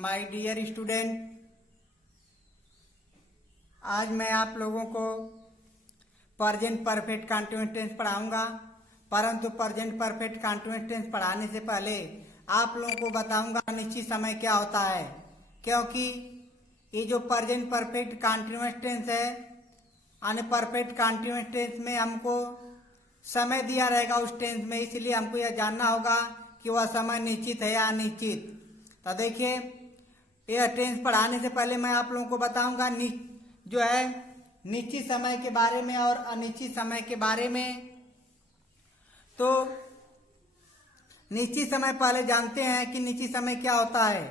My dear student, आज मैं आप लोगों को प्रेजेंट परफेक्ट कंटीन्यूअस टेंस पढ़ाऊंगा। परंतु प्रेजेंट परफेक्ट कंटीन्यूअस टेंस पढ़ाने से पहले आप लोगों को बताऊंगा निश्चित समय क्या होता है, क्योंकि ये जो प्रेजेंट परफेक्ट कंटीन्यूअस टेंस है, यानी परफेक्ट कंटीन्यूअस टेंस में हमको समय दिया रहेगा उस टेंस में, इसलिए हमको यह जानना होगा कि वह समय निश्चित है या अनिश्चित। तो देखिए, यह टेंस पढ़ाने से पहले मैं आप लोगों को बताऊंगा जो है निश्चित समय के बारे में और अनिश्चित समय के बारे में। तो निश्चित समय पहले जानते हैं कि निश्चित समय क्या होता है।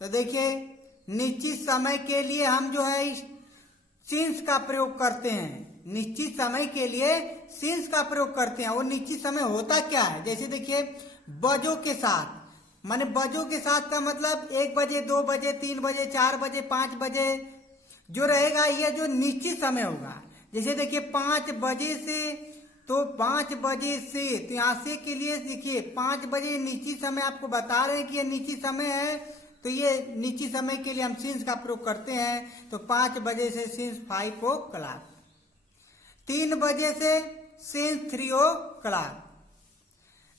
तो देखिए, निश्चित समय के लिए हम जो है सिंस का प्रयोग करते हैं। निश्चित समय के लिए सिंस का प्रयोग करते हैं। वो निश्चित समय होता क्या है, जैसे देखिए बजों के साथ, माने बजों के साथ का मतलब 1 बजे, 2 बजे, 3 बजे, 4 बजे, 5 बजे जो रहेगा, यह जो निश्चित समय होगा। जैसे देखिए 5 बजे से, तो 5 बजे से, तो यहाँ से के लिए देखिए 5 बजे निश्चित समय आपको बता रहे हैं कि यह निश्चित समय है। तो ये निश्चित समय के लिए हम सिंस का प्रयोग करते हैं। तो 5 बजे से सिंस 5 o'clock, 3 बजे से सिंस 3 o'clock,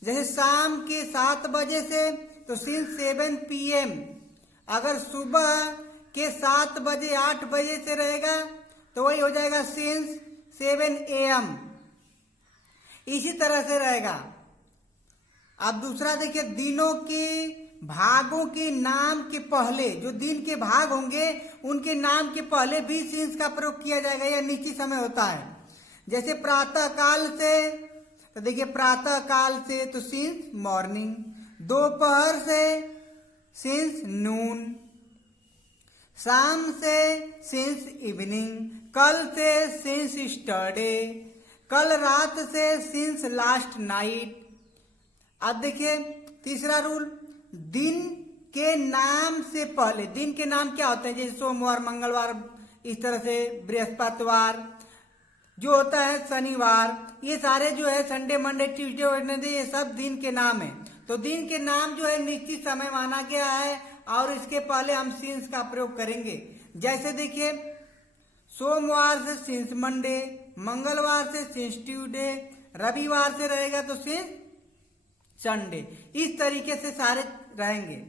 जैसे शाम के 7 बजे से तो सिंस 7 PM। अगर सुबह के 7 बजे 8 बजे से रहेगा तो वही हो जाएगा सिंस 7 AM। इसी तरह से रहेगा। अब दूसरा देखिए, दिनों के भागों के नाम के पहले, जो दिन के भाग होंगे उनके नाम के पहले भी सिंस का प्रयोग किया जाएगा। यह निश्चित समय होता है। जैसे प्रातः काल से, तो देखिए प्रातः काल से तो सिंस मॉर्निंग, दोपहर से सिंस नून, शाम से सिंस इवनिंग, कल से सिंस स्टरडे, कल रात से सिंस लास्ट नाइट। अब देखिए तीसरा रूल, दिन के नाम से पहले, दिन के नाम क्या होते हैं, जैसे सोमवार, मंगलवार, इस तरह से बृहस्पतिवार जो होता है, शनिवार, ये सारे जो है संडे, मंडे, ट्यूसडे, वेडनेसडे, ये सब दिन के नाम है। तो दिन के नाम जो है निश्चित समय माना गया है और इसके पहले हम सिंस का प्रयोग करेंगे। जैसे देखिए सोमवार से सिंस मंडे, मंगलवार से सिंस ट्यूसडे, रविवार से रहेगा तो सिंस संडे। इस तरीके से सारे रहेंगे।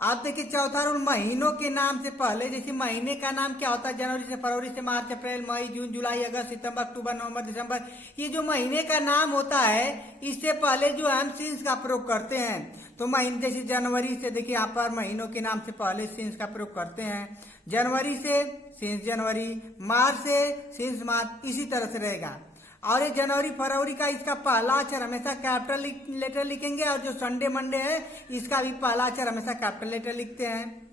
आप देखिए चौथा रूल, महीनों के नाम से पहले, जैसे महीने का नाम क्या होता है, जनवरी से फरवरी से मार्च, अप्रैल, मई, जून, जुलाई, अगस्त, सितंबर, अक्टूबर, नवंबर, दिसंबर, ये जो महीने का नाम होता है इससे पहले जो हम सिंस का प्रयोग करते हैं। तो महीने जैसे जनवरी से, देखिए यहाँ पर महीनों के नाम से पहले सिंस का प्रयोग करते हैं। जनवरी से सिंस जनवरी, मार्च से सिंस मार्च, इसी तरह से रहेगा। और ये जनवरी फरवरी का इसका पहला अक्षर हमेशा कैपिटल लेटर लिखेंगे, और जो संडे मंडे है इसका भी पहला अक्षर हमेशा कैपिटल लेटर लिखते हैं।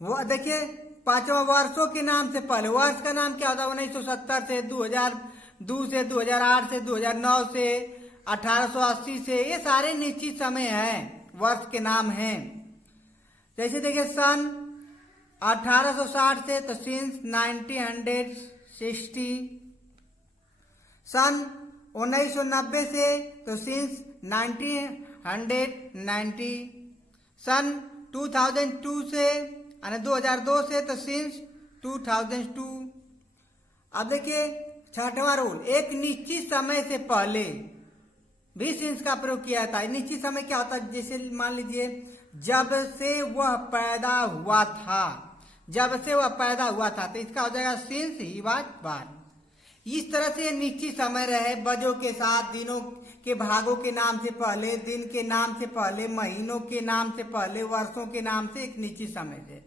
वो देखिए पांचवा, वर्षों के नाम से पहले, वर्ष का नाम क्या होता है, 1970 से 2002 से 2008 से 2009 से 1880 से, ये सारे निश्चित समय हैं, वर्ष के नाम हैं। जैसे देखिए सन 1860 से तो सिंस 1960, सन 1990 से तो सिंस 1990, सन 2002 से यानी 2002 से तो सिंस 2002। अब देखिए छठवां रूल, एक निश्चित समय से पहले भी सिंस का प्रयोग किया जाता है। निश्चित समय क्या होता है, जैसे मान लीजिए जब से वह पैदा हुआ था, जब से वह पैदा हुआ था, तो इसका हो जाएगा सिंस ही वाज बॉर्न। इस तरह से निश्चित समय रहे बजों के साथ, दिनों के भागों के नाम से पहले, दिन के नाम से पहले, महीनों के नाम से पहले, वर्षों के नाम से एक निश्चित समय थे।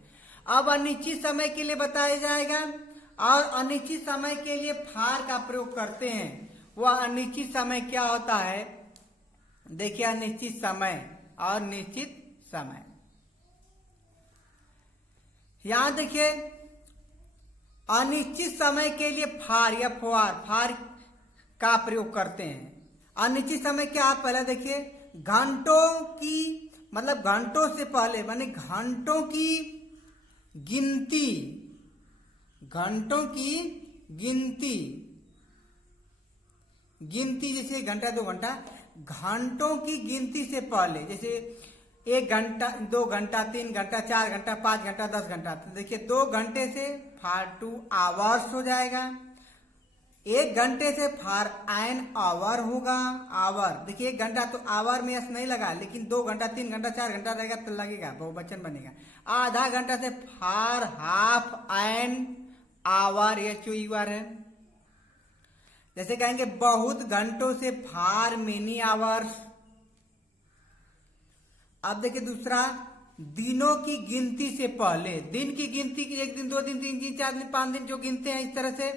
अब अनिश्चित समय के लिए बताया जाएगा, और अनिश्चित समय के लिए फार का प्रयोग करते हैं। वह अनिश्चित समय क्या होता है, देखिए अनिश्चित समय और निश्चित समय। यहां देखिए अनिश्चित समय के लिए फार या फार का प्रयोग करते हैं। अनिश्चित समय क्या, पहले देखिए घंटों की, मतलब घंटों से पहले, माने घंटों की गिनती, घंटों की गिनती, गिनती जैसे घंटा 2 घंटा, घंटों की गिनती से पहले, जैसे 1 घंटा, 2 घंटा, 3 घंटा, 4 घंटा, 5 घंटा, 10 घंटा। तो देखिए 2 घंटे से फॉर 2 आवर्स हो जाएगा। 1 घंटे से फॉर एन आवर होगा। आवर देखिए 1 घंटा तो आवर में एस नहीं लगा, लेकिन 2 घंटा, 3 घंटा, 4 घंटा रहेगा तो लगेगा, बहुवचन बनेगा। आधा घंटा से for half an hour, HOUR है। जैसे कहेंगे बहुत घंटों से फॉर मेनी आवर्स। अब देखिए दूसरा, दिनों की गिनती से पहले। दिन की गिनती की 1 दिन, 2 दिन, 3 दिन, 4 दिन, 5 दिन जो गिनते हैं इस तरह से।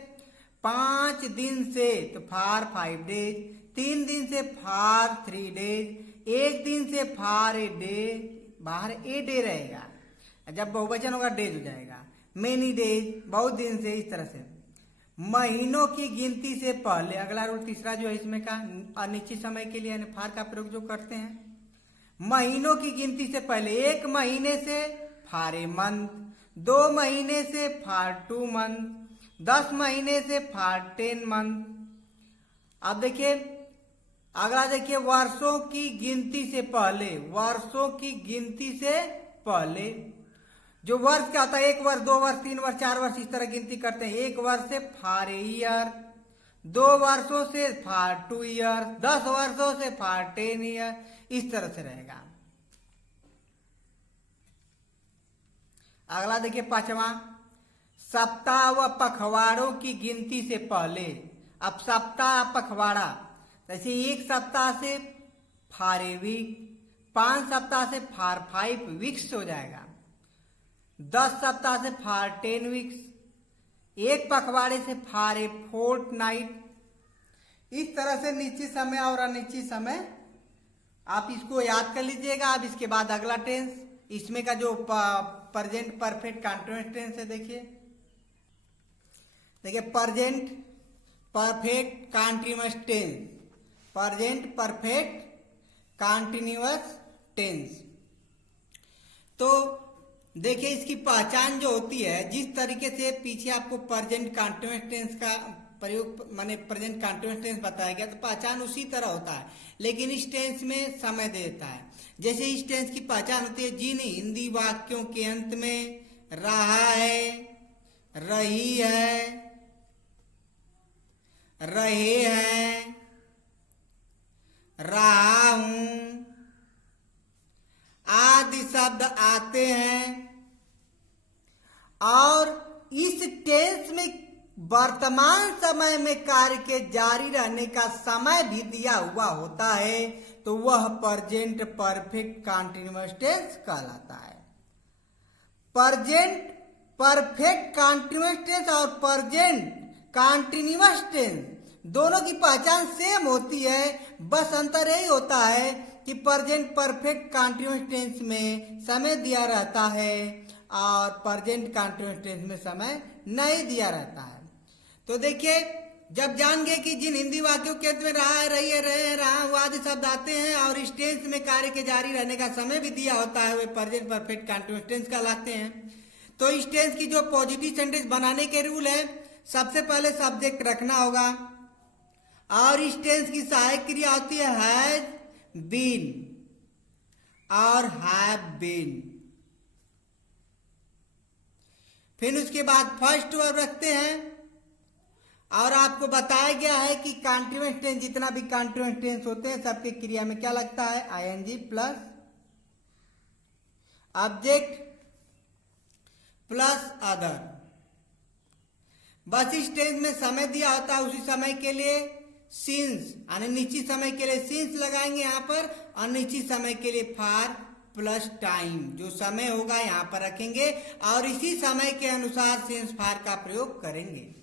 5 दिन से तो फॉर 5 डेज, 3 दिन से फॉर 3 डेज, 1 दिन से फॉर ए डे, बाहर ए डे रहेगा, जब बहुवचन होगा डेज हो जाएगा। मेनी डेज, बहुत दिन से, इस तरह से। महीनों की गिनती से पहले, अगला रूल तीसरा जो है इसमें का अनिश्चित समय के लिए फॉर का प्रयोग जो करते हैं। महीनों की गिनती से पहले, 1 महीने से फॉर ए मंथ, 2 महीने से फॉर 2 मंथ, 10 महीने से फॉर 10 मंथ। अब देखिए अगला, देखिए वर्षों की गिनती से पहले। वर्षों की गिनती से पहले जो वर्ष क्या होता है, 1 वर्ष, 2 वर्ष, 3 वर्ष, 4 वर्ष, इस तरह गिनती करते हैं। 1 वर्ष से फॉर ए ईयर, 2 वर्षों से फॉर 2 ईयर, 10 वर्षों से फॉर 10 ईयर, इस तरह से रहेगा। अगला देखिए 5वां, सप्ताह व पखवाड़ों की गिनती से पहले। अब सप्ताह पखवाड़ा, जैसे 1 सप्ताह से फॉर ए वीक, 5 सप्ताह से फॉर 5 वीक्स हो जाएगा, 10 सप्ताह से फॉर 10 वीक्स, 1 पखवाड़े से फॉर ए फोर्टनाइट। इस तरह से निश्चित समय और अनिश्चित समय आप इसको याद कर लीजिएगा। अब इसके बाद अगला टेंस, इसमें का जो प्रेजेंट परफेक्ट कंटीन्यूअस टेंस है, देखिए present perfect continuous tense, present perfect continuous tense. तो देखिए इसकी पहचान जो होती है, जिस तरीके से पीछे आपको प्रेजेंट कंटीन्यूअस टेंस का प्रयोग माने प्रेजेंट कंटीन्यूअस टेंस बताया गया, तो पहचान उसी तरह होता है, लेकिन इस टेंस में समय देता है। जैसे इस टेंस की पहचान होती है, जिन हिंदी वाक्यों के अंत में रहा है, रही है, रहे हैं, रहा हूं आदि शब्द आते हैं, और इस टेंस में वर्तमान समय में कार्य के जारी रहने का समय भी दिया हुआ होता है, तो वह प्रेजेंट परफेक्ट कंटीन्यूअस टेंस कहलाता है। प्रेजेंट परफेक्ट कंटीन्यूअस टेंस और प्रेजेंट कंटीन्यूअस टेंस दोनों की पहचान सेम होती है, बस अंतर यही होता है कि प्रेजेंट परफेक्ट कंटीन्यूअस टेंस में समय दिया रहता है और प्रेजेंट कंटीन्यूअस टेंस में समय नहीं दिया रहता है। तो देखिए, जब जान गए कि जिन हिंदी वाक्यों के अंत में रहा है, रही है, रहे हैं, रहा हूं आदि शब्द आते हैं और इस टेंस में कार्य के जारी रहने का समय भी दिया होता है, वे प्रेजेंट परफेक्ट कंटीन्यूअस टेंस कहलाते हैं। तो इस टेंस की जो पॉजिटिव सेंटेंस बनाने के रूल है, सबसे पहले सब्जेक्ट रखना होगा और इस टेंस की सहायक क्रिया होती है हैज बीन और हैव बीन। फिर उसके बाद फर्स्ट वर्ब रखते हैं और आपको बताया गया है कि कंटीन्यूअस टेंस, जितना भी कंटीन्यूअस टेंस होते हैं सबके क्रिया में क्या लगता है, ING plus object plus other. बस इस टेंस में समय दिया होता है, उसी समय के लिए सिंस, अनिश्चित समय के लिए सिंस लगाएंगे यहाँ पर, अनिश्चित समय के लिए फॉर प्लस टाइम, जो समय होगा यहाँ पर रखेंगे और इसी समय के अनुसार सिंस फॉर का प्रयोग करेंगे।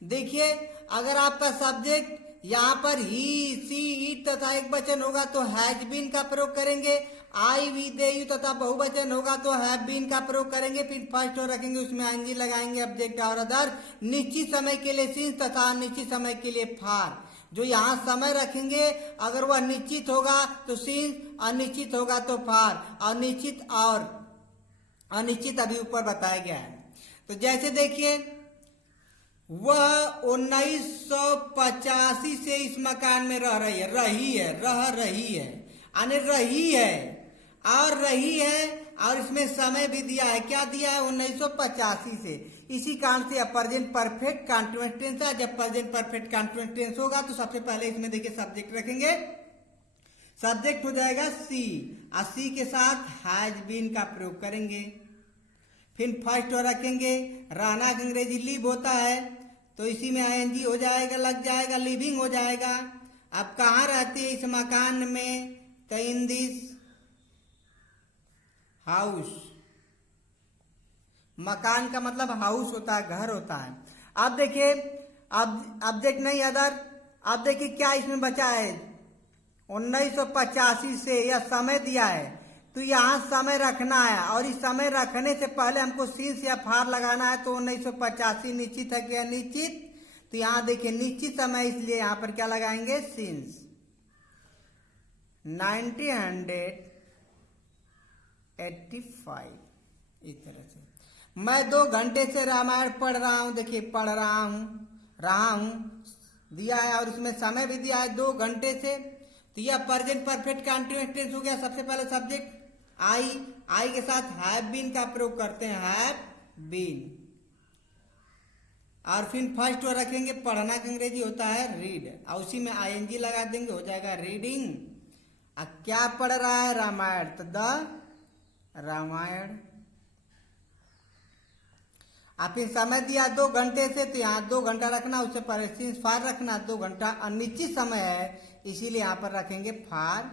देखिए, अगर आपका सब्जेक्ट यहाँ पर ही, सी, इट तथा एक वचन होगा तो हैज बीन का प्रयोग करेंगे, आई, वी, दे, यू तथा बहुवचन होगा तो हैव बीन का प्रयोग करेंगे। फिर फर्स्ट और रखेंगे, उसमें आईएनजी लगाएंगे, ऑब्जेक्ट और अदर। निश्चित समय के लिए सिंस तथा अनिश्चित समय के लिए फॉर। जो यहाँ समय रखेंगे, अगर वह निश्चित होगा तो सिंस, अनिश्चित होगा तो फॉर। अनिश्चित और अनिश्चित अभी ऊपर बताया गया है। तो जैसे देखिए, वह 1985 से इस मकान में रह रही है, रही है, रह रही है, यानी रही है, और रही है, और इसमें समय भी दिया है। क्या दिया है? 1985 से। इसी कारण से प्रेजेंट परफेक्ट कंटीन्यूअस टेंस है। जब प्रेजेंट परफेक्ट कंटीन्यूअस टेंस होगा तो सबसे पहले इसमें देखिए सब्जेक्ट रखेंगे। सब्जेक्ट हो जाएगा सी, और सी के साथ हैज बीन का प्रयोग करेंगे। फिर फर्स्ट रखेंगे, रहना का अंग्रेजी लिव होता है, तो इसी में आईएनजी हो जाएगा, लग जाएगा, लिविंग हो जाएगा। अब कहाँ रहती है? इस मकान में, तो इन दिस हाउस। मकान का मतलब हाउस होता है, घर होता है। अब देखिए, अब ऑब्जेक्ट नहीं अदर। अब देखिए क्या इसमें बचा है, 1985 से यह समय दिया है, तो यहाँ समय रखना है, और इस समय रखने से पहले हमको सिंस या फार लगाना है। तो 1985 निश्चित है क्या? निश्चित। तो यहाँ देखिए निश्चित समय, इसलिए यहाँ पर क्या लगाएंगे? सिंस 1985। इस तरह से मैं 2 घंटे से रामायण पढ़ रहा हूँ। देखिए पढ़ रहा हूँ दिया है, और उसमें समय भी दिया है 2 घंटे से। तो यह प्रेजेंट परफेक्ट कंटीन्यूअस टेंस हो गया। सबसे पहले सब्जेक्ट आई के साथ हैव बीन का प्रयोग करते हैं, हैव बीन। और फिर फर्स्ट वर्ड रखेंगे, पढ़ना का अंग्रेजी होता है रीड, और उसी में आईएनजी लगा देंगे, हो जाएगा रीडिंग। अब क्या पढ़ रहा है? रामायण, तो द रामायण। अब फिर समय दिया 2 घंटे से, तो यहाँ 2 घंटा रखना, उससे पहले सिंस फार रखना। 2 घंटा अनिश्चित समय है, इसीलिए यहाँ पर रखेंगे फार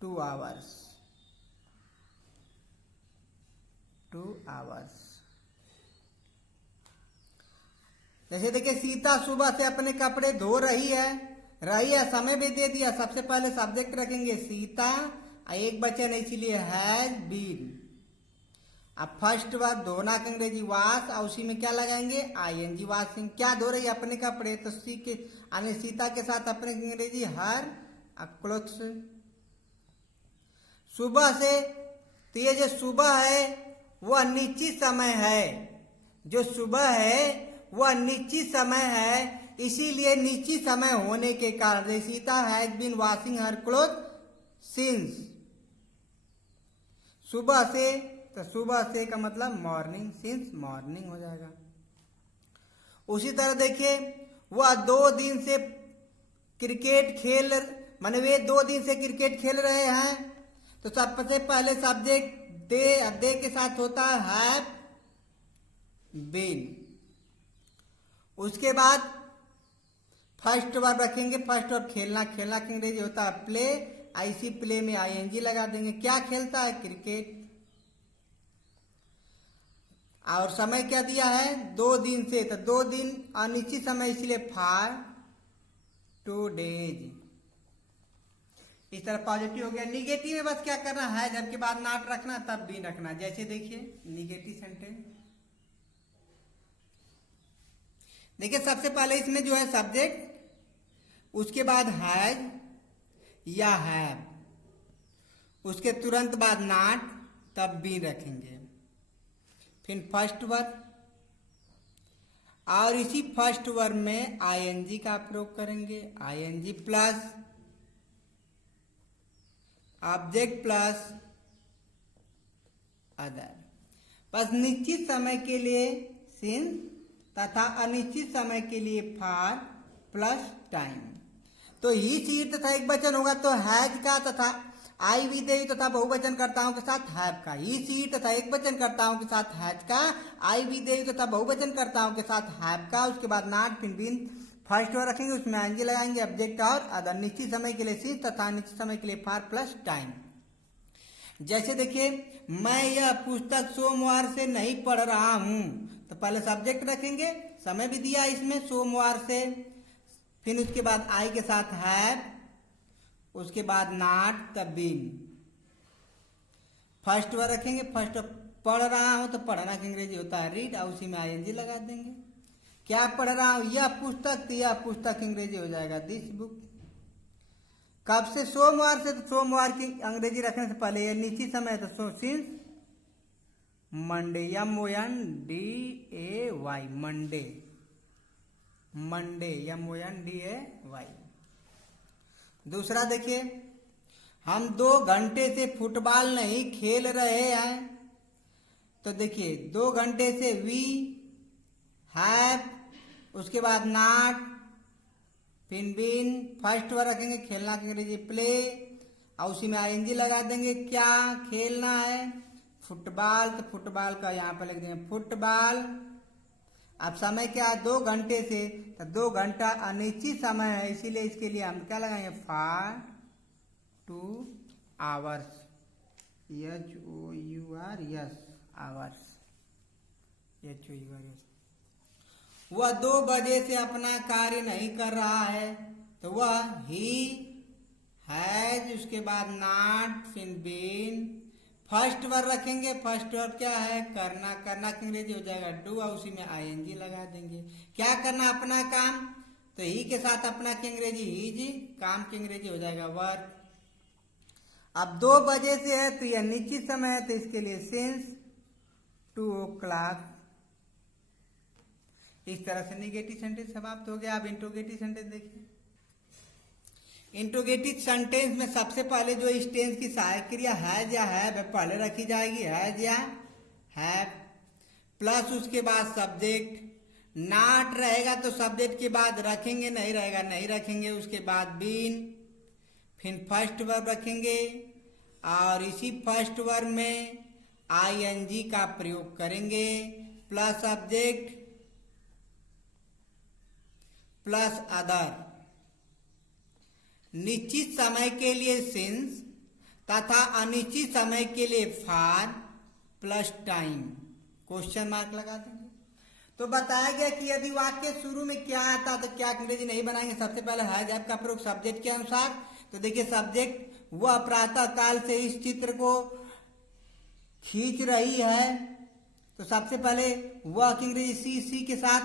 2 आवर्स। 2 आवर्स। जैसे देखिए सीता सुबह से अपने कपड़े धो रही है, समय भी दे दिया। सबसे पहले सब्जेक्ट रखेंगे सीता, एक बचन है इसीलिए हैज बीन। अब फर्स्ट वर्ड धोना का अंग्रेजी वाश, और उसी में क्या लगाएंगे? ING, washing. क्या धो रही है? अपने कपड़े, तो सी के यानी सीता के साथ अपने अंग्रेजी हर क्लोथ्स। सुबह से, तो ये जो सुबह है वह निश्चित समय है। जो सुबह है वह निश्चित समय है, इसीलिए निश्चित समय होने के कारण Sita has been washing her cloth since. सुबह से, तो सुबह से का मतलब मॉर्निंग, सिंस मॉर्निंग हो जाएगा। उसी तरह देखिए वह 2 दिन से क्रिकेट खेल, माने वे 2 दिन से क्रिकेट खेल रहे हैं, तो सबसे पहले सब्जेक्ट दे के साथ होता है हैव बीन। उसके बाद फर्स्ट वर्ब रखेंगे, फर्स्ट वर्ब खेलना का अंग्रेजी होता है प्ले, इसी प्ले में आईएनजी लगा देंगे। क्या खेलता है? क्रिकेट। और समय क्या दिया है? 2 दिन से, तो 2 दिन अनिश्चित समय, इसलिए फार 2 डेज। इस तरह पॉजिटिव हो गया। निगेटिव में बस क्या करना है, जब के बाद नॉट रखना, तब भी रखना। जैसे देखिए निगेटिव सेंटेंस, देखिए सबसे पहले इसमें जो है सब्जेक्ट, उसके बाद हैज या हैव, उसके तुरंत बाद नॉट, तब भी रखेंगे। फिर फर्स्ट वर्ब, और इसी फर्स्ट वर्ब में आईएनजी का प्रयोग करेंगे। ING plus object plus other. बस निश्चित समय के लिए सिंस तथा अनिश्चित समय के लिए फार प्लस टाइम। तो ही चीज तथा एक वचन होगा तो हैज का तथा आई विदेही तथा बहुवचन कर्ताओं के साथ हैव का। ही सीट तथा एक वचन कर्ताओं के साथ हैज का, आई विदेही तथा बहुवचन कर्ताओं के साथ हैव का। उसके बाद नॉट, फिर बीन, फर्स्ट वर्ड रखेंगे, उसमें आएंगे लगाएंगे ऑब्जेक्ट और अदर। निश्चित समय के लिए सिंस तथा निश्चित समय के लिए फार प्लस टाइम। जैसे देखिए मैं यह पुस्तक सोमवार से नहीं पढ़ रहा हूं, तो पहले सब्जेक्ट रखेंगे, समय भी दिया इसमें सोमवार से, फिर उसके बाद आई के साथ हैव, उसके बाद नॉट, तब बीन। फर्स्ट वर्ड रखेंगे, फर्स्ट पढ़ रहा हूं तो पढ़ना का अंग्रेजी होता है रीड, और उसी में आईएनजी लगा देंगे। क्या पढ़ रहा हूं? यह पुस्तक, तो यह पुस्तक अंग्रेजी हो जाएगा दिस बुक। कब से? सोमवार से, तो सोमवार की अंग्रेजी रखने से पहले यह निश्चित समय है, तो since Monday, MONDAY, Monday, Monday, MONDAY। दूसरा देखिए हम 2 घंटे से फुटबॉल नहीं खेल रहे हैं। तो देखिए 2 घंटे से वी हैव, उसके बाद नॉट, फिर बीन, फर्स्ट वर्ड रखेंगे खेलना की अंग्रेजी प्ले, और उसी में आईएनजी लगा देंगे। क्या खेलना है? फुटबॉल, तो फुटबॉल का यहाँ पर लिख देंगे फुटबॉल। अब समय क्या है? 2 घंटे से, तो 2 घंटा अनिश्चित समय है, इसीलिए इसके लिए हम क्या लगाएंगे? For 2 hours, HOUR, yes, hours, HOUR। वह 2 बजे से अपना कार्य नहीं कर रहा है, तो वह ही हैज, उसके बाद नॉट, फिर बीन, फर्स्ट वर्ड रखेंगे। फर्स्ट वर्ड क्या है? करना। करना की अंग्रेजी हो जाएगा डू, और उसी में आईएनजी लगा देंगे। क्या करना? अपना काम, तो ही के साथ अपना की अंग्रेजी हीज, काम की अंग्रेजी हो जाएगा वर्क। अब 2 बजे से है तो यह निश्चित समय है, तो इसके लिए सिंस 2 o'clock। इस तरह से नेगेटिव सेंटेंस समाप्त हो गया। अब इंट्रोगेटिव सेंटेंस देखिए। इंट्रोगेटिव सेंटेंस में सबसे पहले जो इस टेंस की सहायक क्रिया हैज या हैव पहले रखी जाएगी, हैज या हैव, प्लस उसके बाद सब्जेक्ट। नॉट रहेगा तो सब्जेक्ट के बाद रखेंगे, नहीं रहेगा नहीं रखेंगे, उसके बाद बीन, फिर फर्स्ट वर्ब रखेंगे, और इसी फर्स्ट वर्ब में आईएनजी का प्रयोग करेंगे, प्लस सब्जेक्ट प्लस अदर। निश्चित समय के लिए सिंस तथा अनिश्चित समय के लिए for plus time, question mark लगा देंगे। तो बताया गया कि यदि वाक्य शुरू में क्या आता तो क्या अंग्रेजी नहीं बनाएंगे। सबसे पहले हैज हैव का प्रयोग सब्जेक्ट के अनुसार। तो देखिए सब्जेक्ट वह प्रातः काल से इस चित्र को खींच रही है, तो सबसे पहले वह की अंग्रेजी सी के साथ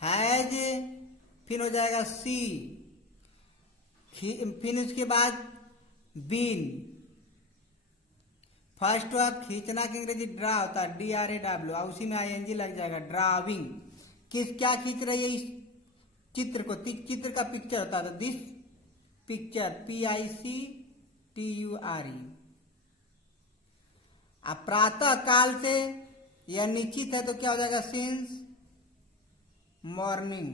हैज, फिर हो जाएगा सी, फिर उसके बाद बीन। फर्स्ट वर्ब खींचना की अंग्रेजी ड्रा होता है, DRAW, और उसी में आईएनजी लग जाएगा ड्राविंग। क्या खींच रही है? इस चित्र को, चित्र का पिक्चर होता है, तो दिस पिक्चर, PICTURE। अब प्रातः काल से यह निश्चित है, तो क्या हो जाएगा? Since morning.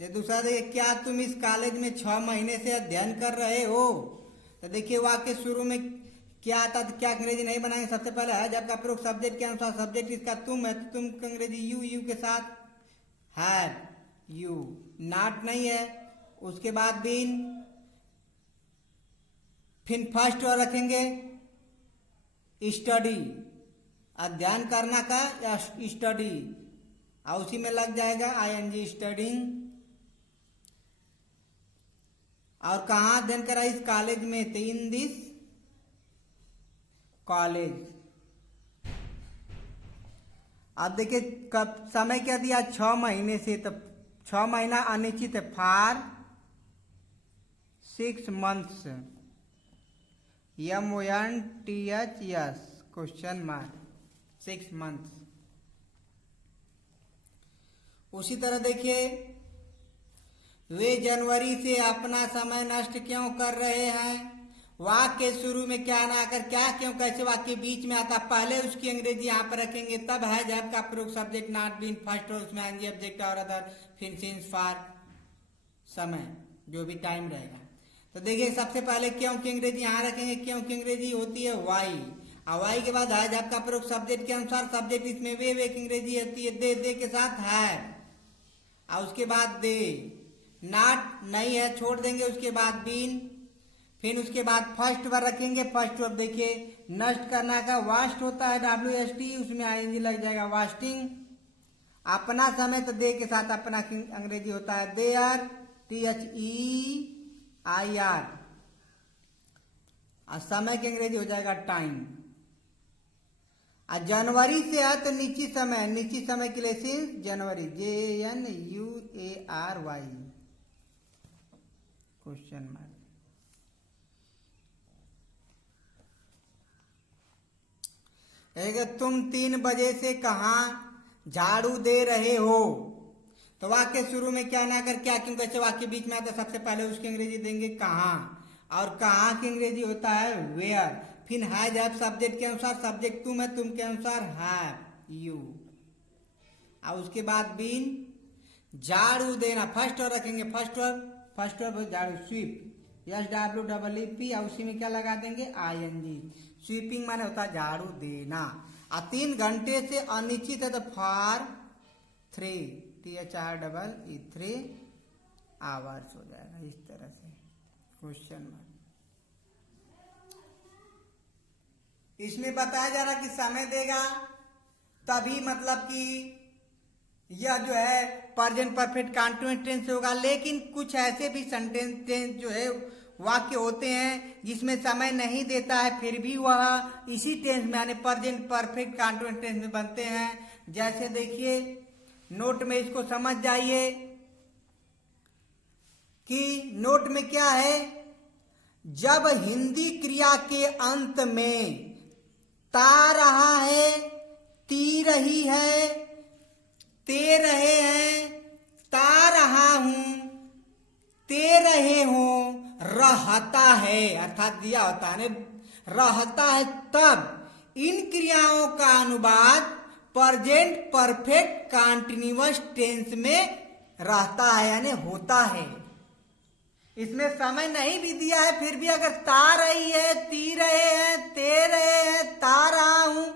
ये दूसरा देखिए, क्या तुम इस कॉलेज में 6 महीने से अध्ययन कर रहे हो? तो देखिए वाक्य शुरू में क्या आता तो क्या अंग्रेजी नहीं बनाएंगे। सबसे पहले है जब का प्रयोग सब्जेक्ट के अनुसार, सब्जेक्ट इसका तुम है, तो तुम अंग्रेजी यू के साथ हैव, यू। नॉट नहीं है, उसके बाद बीन, फिर फर्स्ट वर्ड रखेंगे स्टडी, अध्ययन करना का या स्टडी, और उसी में लग जाएगा आईएनजी स्टडिंग। और कहाँ अध्ययन करा? इस कॉलेज में, तो इन दिस कॉलेज। अब देखिए कब समय क्या दिया? 6 महीने से, तो 6 महीना अनिश्चित है, for 6 months, MONTHS, question mark, 6 months। उसी तरह देखिए, वे जनवरी से अपना समय नष्ट क्यों कर रहे हैं? वाक्य शुरू में क्या ना आकर क्या क्यों कैसे वाक्य बीच में आता, पहले उसकी अंग्रेजी यहाँ पर रखेंगे, तब है जब का प्रयोग सब्जेक्ट नॉट बीन, फर्स्ट और उसमें एनजी ऑब्जेक्ट और अदर, फिर सिंस फॉर समय, जो भी टाइम रहेगा। तो देखिए सबसे पहले क्यों की अंग्रेजी यहाँ रखेंगे, क्यों की अंग्रेजी होती है वाई, और वाई के बाद है जब का प्रयोग सब्जेक्ट के अनुसार, सब्जेक्ट इसमें वे की अंग्रेजी होती है दे के साथ है, और उसके बाद दे। नॉट नहीं है, छोड़ देंगे, उसके बाद बीन, फिर उसके बाद फर्स्ट वर्ब रखेंगे। फर्स्ट वर्ब देखिए नष्ट करना का वास्ट होता है, WST, उसमें आईएनजी लग जाएगा वास्टिंग। अपना समय तो दे के साथ अपना अंग्रेजी होता है देयर, THEIR, और समय की अंग्रेजी हो जाएगा टाइम। जनवरी से है तो निश्चित समय, निश्चित समय के लिए since January, JNUARY, question mark. तुम 3 बजे से कहाँ झाड़ू दे रहे हो? तो वाक्य शुरू में क्या ना कर क्या क्यों कैसे वाक्य बीच में आता, सबसे पहले उसकी अंग्रेजी देंगे कहाँ, और कहाँ की अंग्रेजी होता है वेयर। फिर हैज हैव सब्जेक्ट के अनुसार, सब्जेक्ट तुम है, तुम के अनुसार हैव यू, और उसके बाद बीन झाड़ू देना, फर्स्ट वर्ब रखेंगे, फर्स्ट वर्ब झाड़ू स्वीप, SWEEP, और उसी में क्या लगा देंगे ING। स्वीपिंग माने होता है झाड़ू देना। और 3 घंटे से अनिश्चित है तो फॉर 3 आवर्स हो जाएगा, इस तरह से क्वेश्चन मार्क। इसमें बताया जा रहा कि समय देगा तभी मतलब कि यह जो है प्रेजेंट परफेक्ट कंटीन्यूअस टेंस होगा, लेकिन कुछ ऐसे भी सेंटेंस टेंस जो है वाक्य होते हैं जिसमें समय नहीं देता है, फिर भी वह इसी टेंस में यानी प्रेजेंट परफेक्ट कंटीन्यूअस टेंस में बनते हैं। जैसे देखिए नोट में इसको समझ जाइए कि नोट में क्या है, जब हिंदी क्रिया के अंत में ता रहा है, ती रही है, ते रहे हैं, ता रहा हूं, ते रहे हो, रहता है अर्थात दिया होता है रहता है, तब इन क्रियाओं का अनुवाद प्रेजेंट परफेक्ट कंटीन्यूअस टेंस में रहता है यानी होता है। इसमें समय नहीं भी दिया है, फिर भी अगर ता रही है, ती रहे हैं, ते रहे हैं, ता रहा हूं,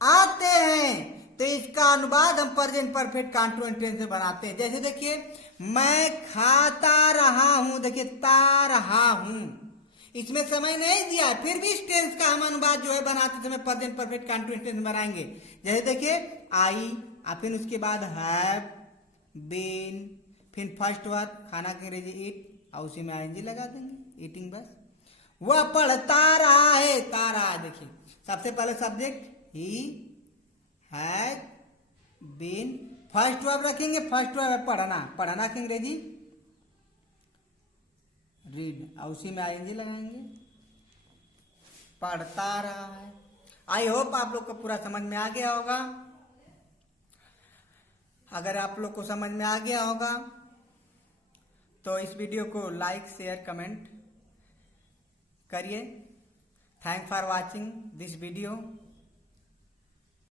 आते हैं, तो इसका अनुवाद हम प्रेजेंट परफेक्ट कंटीन्यूअस टेंस में बनाते हैं। जैसे देखिए मैं खाता रहा हूं, देखिए ता रहा हूं, इसमें समय नहीं दिया है, फिर भी इस टेंस का हम अनुवाद जो है बनाते समय प्रेजेंट परफेक्ट कंटीन्यूअस टेंस में बनाएंगे। जैसे देखिए आई, फिर उसके बाद हैव बीन, फिर फर्स्ट वर्ब खाना की अंग्रेजी ईट, और उसी में ING लगा देंगे, ईटिंग बस। वह पढ़ता रहा है, ता रहा है, देखिए सबसे पहले सब्जेक्ट ही हैज बीन, फर्स्ट वर्ब रखेंगे, फर्स्ट वर्ब है पढ़ना, पढ़ना की अंग्रेजी रीड, और उसी में ING लगाएंगे, पढ़ता रहा है। आई होप आप लोग को पूरा समझ में आ गया होगा। अगर आप लोग को समझ में आ गया होगा तो इस वीडियो को लाइक शेयर कमेंट करिए। Thank for watching this video.